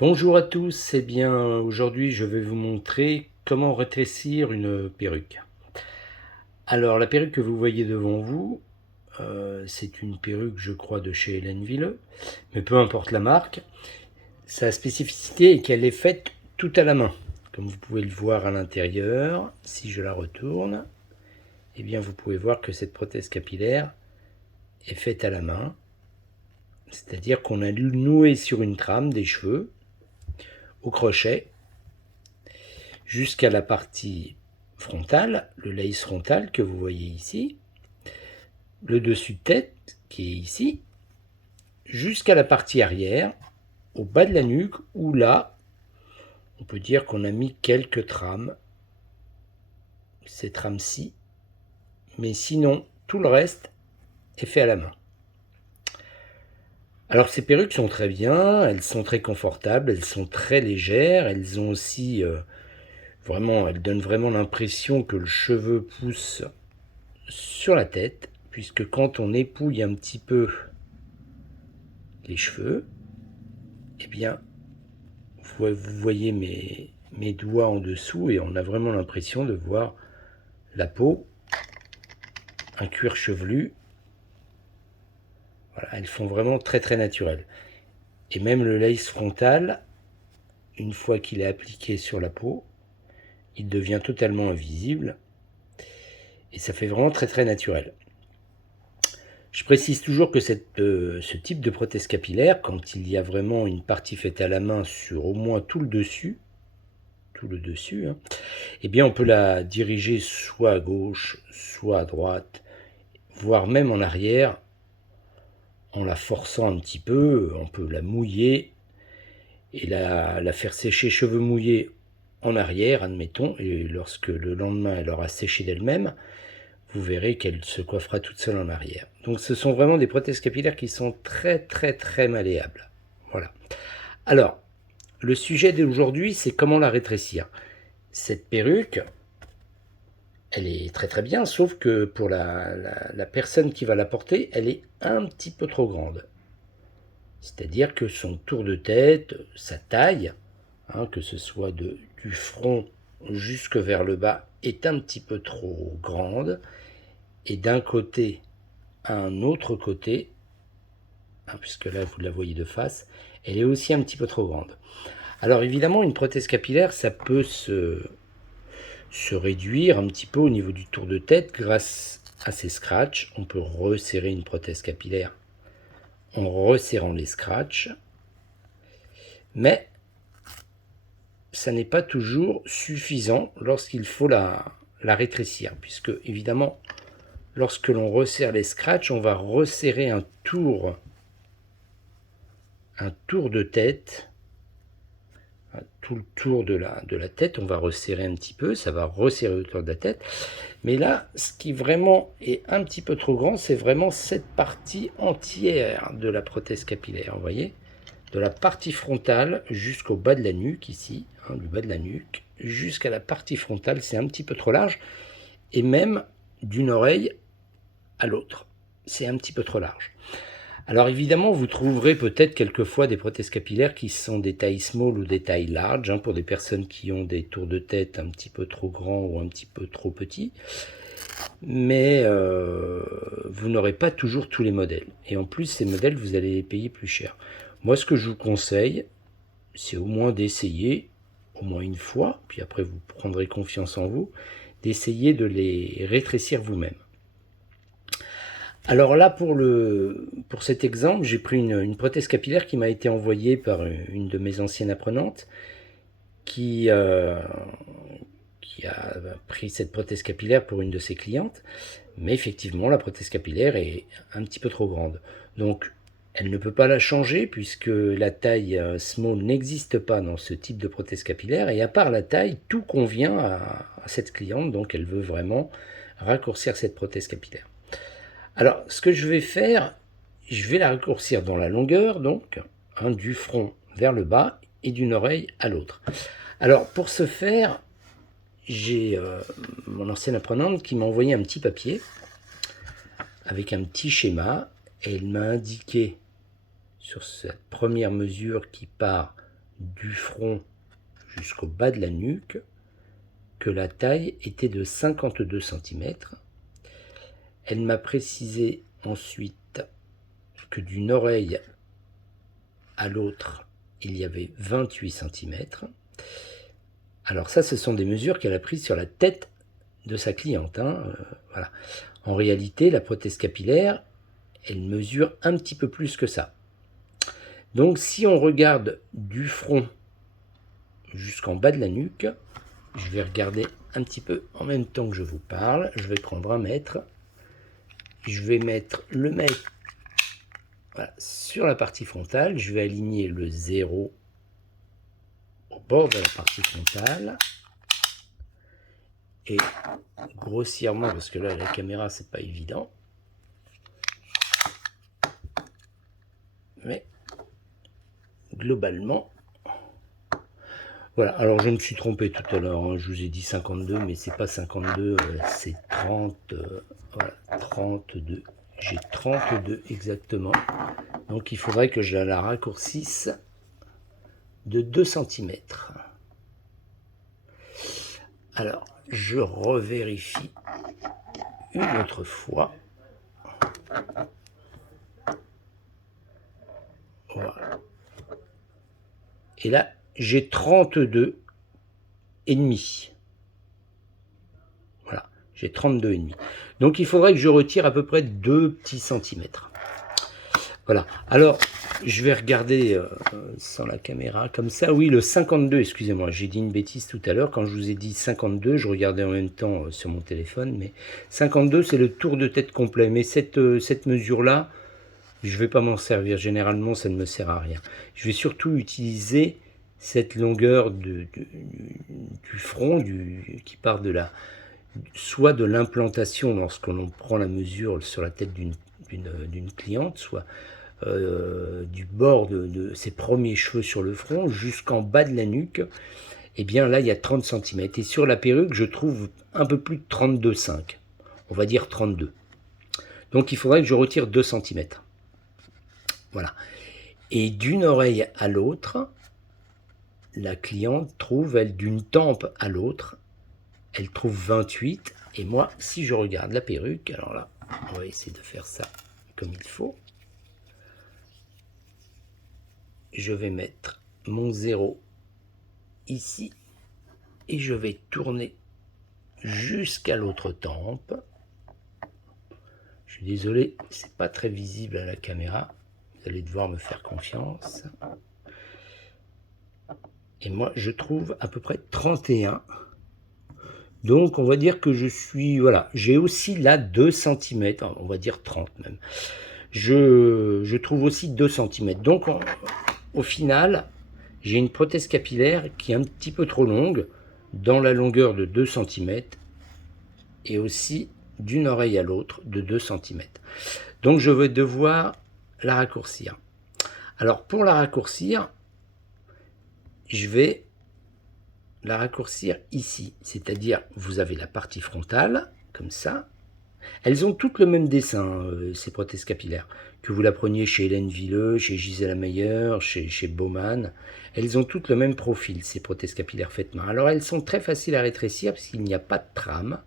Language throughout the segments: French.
Bonjour à tous, aujourd'hui je vais vous montrer comment rétrécir une perruque. Alors la perruque que vous voyez devant vous, c'est une perruque je crois de chez Hélène Ville, mais peu importe la marque. Sa spécificité est qu'elle est faite tout à la main. Comme vous pouvez le voir à l'intérieur, si je la retourne, eh bien vous pouvez voir que cette prothèse capillaire est faite à la main. C'est-à-dire qu'on a noué sur une trame des cheveux au crochet jusqu'à la partie frontale, le lace frontal que vous voyez ici, le dessus de tête qui est ici, jusqu'à la partie arrière, au bas de la nuque, où là, on peut dire qu'on a mis quelques trames, ces trames-ci, mais sinon, tout le reste est fait à la main. Alors ces perruques sont très bien, elles sont très confortables, elles sont très légères, elles ont aussi elles donnent vraiment l'impression que le cheveu pousse sur la tête, puisque quand on épouille un petit peu les cheveux, eh bien, vous voyez mes doigts en dessous et on a vraiment l'impression de voir la peau, un cuir chevelu. Voilà, elles font vraiment très très naturelles. Et même le lace frontal, une fois qu'il est appliqué sur la peau, il devient totalement invisible et ça fait vraiment très très naturel. Je précise toujours que ce type de prothèse capillaire, quand il y a vraiment une partie faite à la main sur au moins tout le dessus, hein, eh bien on peut la diriger soit à gauche, soit à droite, voire même en arrière, en la forçant un petit peu. On peut la mouiller et la faire sécher cheveux mouillés en arrière, admettons, et lorsque le lendemain elle aura séché d'elle-même, vous verrez qu'elle se coiffera toute seule en arrière. Donc ce sont vraiment des prothèses capillaires qui sont très très très malléables. Voilà. Alors, le sujet d'aujourd'hui, c'est comment la rétrécir. Cette perruque, elle est très très bien, sauf que pour la personne qui va la porter, elle est un petit peu trop grande. C'est-à-dire que son tour de tête, sa taille, hein, que ce soit du front jusque vers le bas, est un petit peu trop grande. Et d'un côté à un autre côté, hein, puisque là vous la voyez de face, elle est aussi un petit peu trop grande. Alors évidemment, une prothèse capillaire, ça peut se réduire un petit peu au niveau du tour de tête grâce à ces scratchs. On peut resserrer une prothèse capillaire en resserrant les scratchs, mais ça n'est pas toujours suffisant lorsqu'il faut la rétrécir, puisque évidemment, lorsque l'on resserre les scratchs, on va resserrer un tour de tête, tout le tour de la tête, on va resserrer un petit peu, ça va resserrer autour de la tête. Mais là, ce qui vraiment est un petit peu trop grand, c'est vraiment cette partie entière de la prothèse capillaire, vous voyez, de la partie frontale jusqu'au bas de la nuque ici, hein, du bas de la nuque jusqu'à la partie frontale, c'est un petit peu trop large, et même d'une oreille à l'autre, c'est un petit peu trop large. Alors évidemment, vous trouverez peut-être quelquefois des prothèses capillaires qui sont des tailles small ou des tailles larges, hein, pour des personnes qui ont des tours de tête un petit peu trop grands ou un petit peu trop petits. Mais vous n'aurez pas toujours tous les modèles. Et en plus, ces modèles, vous allez les payer plus cher. Moi, ce que je vous conseille, c'est au moins d'essayer, au moins une fois, puis après vous prendrez confiance en vous, d'essayer de les rétrécir vous-même. Alors là, pour cet exemple, j'ai pris une prothèse capillaire qui m'a été envoyée par une de mes anciennes apprenantes qui, qui a pris cette prothèse capillaire pour une de ses clientes. Mais effectivement, la prothèse capillaire est un petit peu trop grande. Donc, elle ne peut pas la changer puisque la taille small n'existe pas dans ce type de prothèse capillaire. Et à part la taille, tout convient à cette cliente. Donc, elle veut vraiment raccourcir cette prothèse capillaire. Alors, ce que je vais faire, je vais la raccourcir dans la longueur, donc, hein, du front vers le bas et d'une oreille à l'autre. Alors, pour ce faire, j'ai mon ancienne apprenante qui m'a envoyé un petit papier avec un petit schéma et elle m'a indiqué sur cette première mesure qui part du front jusqu'au bas de la nuque que la taille était de 52 cm. Elle m'a précisé ensuite que d'une oreille à l'autre, il y avait 28 cm. Alors ça, ce sont des mesures qu'elle a prises sur la tête de sa cliente. Voilà. En réalité, la prothèse capillaire, elle mesure un petit peu plus que ça. Donc si on regarde du front jusqu'en bas de la nuque, je vais regarder un petit peu en même temps que je vous parle. Je vais prendre un mètre. Je vais mettre le mètre sur la partie frontale. Je vais aligner le 0 au bord de la partie frontale. Et grossièrement, parce que là la caméra c'est pas évident, mais globalement, voilà. Alors je me suis trompé tout à l'heure, je vous ai dit 52, mais c'est pas 52, c'est 30, voilà, 32. J'ai 32 exactement, donc il faudrait que je la raccourcisse de 2 cm. Alors je revérifie une autre fois. Voilà. Et là, j'ai 32 et demi. Voilà, j'ai 32 et demi. Donc il faudrait que je retire à peu près 2 petits centimètres. Voilà. Alors, je vais regarder sans la caméra comme ça. Oui, le 52, excusez-moi, j'ai dit une bêtise tout à l'heure. Quand je vous ai dit 52, je regardais en même temps sur mon téléphone. Mais 52, c'est le tour de tête complet. Mais cette mesure-là, je ne vais pas m'en servir. Généralement, ça ne me sert à rien. Je vais surtout utiliser cette longueur du front qui part de la, soit de l'implantation lorsque l'on prend la mesure sur la tête d'une cliente, soit du bord de ses premiers cheveux sur le front jusqu'en bas de la nuque. Et bien là il y a 30 cm. Et sur la perruque je trouve un peu plus de 32,5. On va dire 32. Donc il faudrait que je retire 2 cm. Voilà. Et d'une oreille à l'autre, la cliente trouve, elle, d'une tempe à l'autre, elle trouve 28. Et moi, si je regarde la perruque, alors là, on va essayer de faire ça comme il faut. Je vais mettre mon 0 ici et je vais tourner jusqu'à l'autre tempe. Je suis désolé, c'est pas très visible à la caméra. Vous allez devoir me faire confiance. Et moi, je trouve à peu près 31. Donc, on va dire que je suis... Voilà, j'ai aussi là 2 cm. On va dire 30 même. Je trouve aussi 2 cm. Donc, au final, j'ai une prothèse capillaire qui est un petit peu trop longue, dans la longueur de 2 cm, et aussi d'une oreille à l'autre de 2 cm. Donc je vais devoir la raccourcir. Alors pour la raccourcir, je vais la raccourcir ici. C'est-à-dire, vous avez la partie frontale, comme ça. Elles ont toutes le même dessin, ces prothèses capillaires. Que vous la preniez chez Hélène Villeux, chez Gisela Meyer, chez Baumann. Elles ont toutes le même profil, ces prothèses capillaires faites main. Alors elles sont très faciles à rétrécir parce qu'il n'y a pas de trame.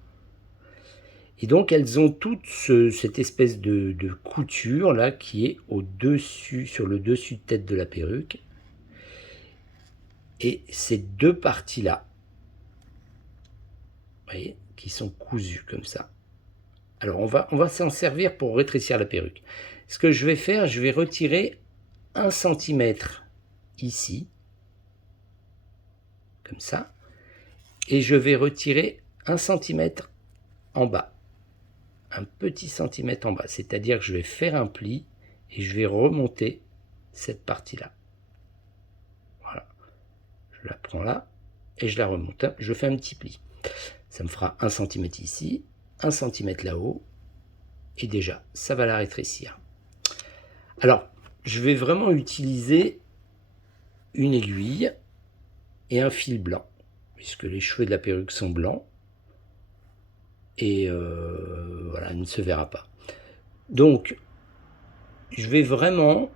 Et donc elles ont toutes cette espèce de couture là qui est au-dessus, sur le dessus de tête de la perruque. Et ces deux parties là, vous voyez, qui sont cousues comme ça. Alors on va s'en servir pour rétrécir la perruque. Ce que je vais faire, je vais retirer 1 cm ici, comme ça, et je vais retirer 1 cm en bas. Un petit centimètre en bas, c'est-à-dire que je vais faire un pli et je vais remonter cette partie-là. Voilà, je la prends là et je la remonte. Je fais un petit pli. Ça me fera 1 cm ici, 1 cm là-haut, et déjà, ça va la rétrécir. Alors, je vais vraiment utiliser une aiguille et un fil blanc, puisque les cheveux de la perruque sont blancs, et voilà, elle ne se verra pas. Donc, je vais vraiment,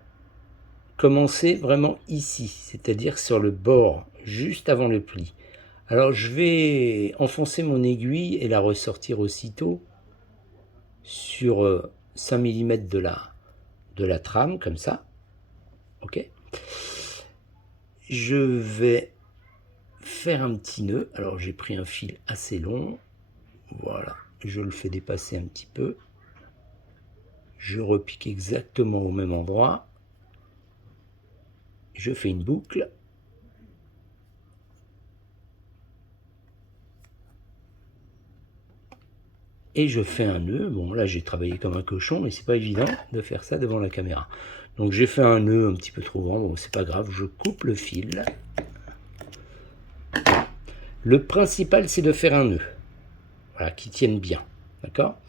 commencer vraiment ici, c'est-à-dire sur le bord, juste avant le pli. Alors je vais enfoncer mon aiguille et la ressortir aussitôt sur 5 mm de la trame, comme ça. Ok. Je vais faire un petit nœud. Alors j'ai pris un fil assez long. Voilà, je le fais dépasser un petit peu. Je repique exactement au même endroit. Je fais une boucle. Et je fais un nœud. Bon, là j'ai travaillé comme un cochon, mais c'est pas évident de faire ça devant la caméra. Donc j'ai fait un nœud un petit peu trop grand. Bon, c'est pas grave, je coupe le fil. Le principal, c'est de faire un nœud. Voilà, qui tienne bien. D'accord?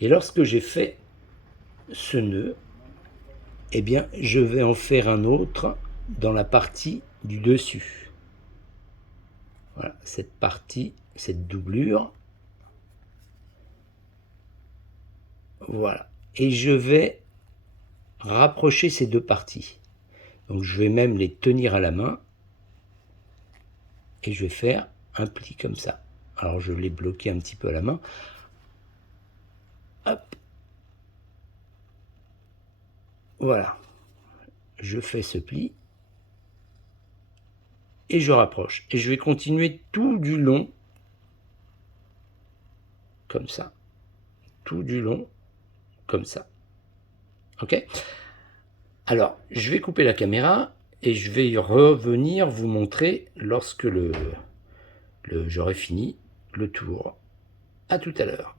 Et lorsque j'ai fait ce nœud, eh bien, je vais en faire un autre dans la partie du dessus. Voilà, cette partie, cette doublure. Voilà. Et je vais rapprocher ces deux parties. Donc je vais même les tenir à la main. Et je vais faire un pli comme ça. Alors je l'ai bloqué un petit peu à la main. Hop. Voilà. Je fais ce pli. Et je rapproche. Et je vais continuer tout du long. Comme ça. Tout du long. Comme ça. Ok? Alors, je vais couper la caméra et je vais revenir vous montrer lorsque j'aurai fini le tour. À tout à l'heure.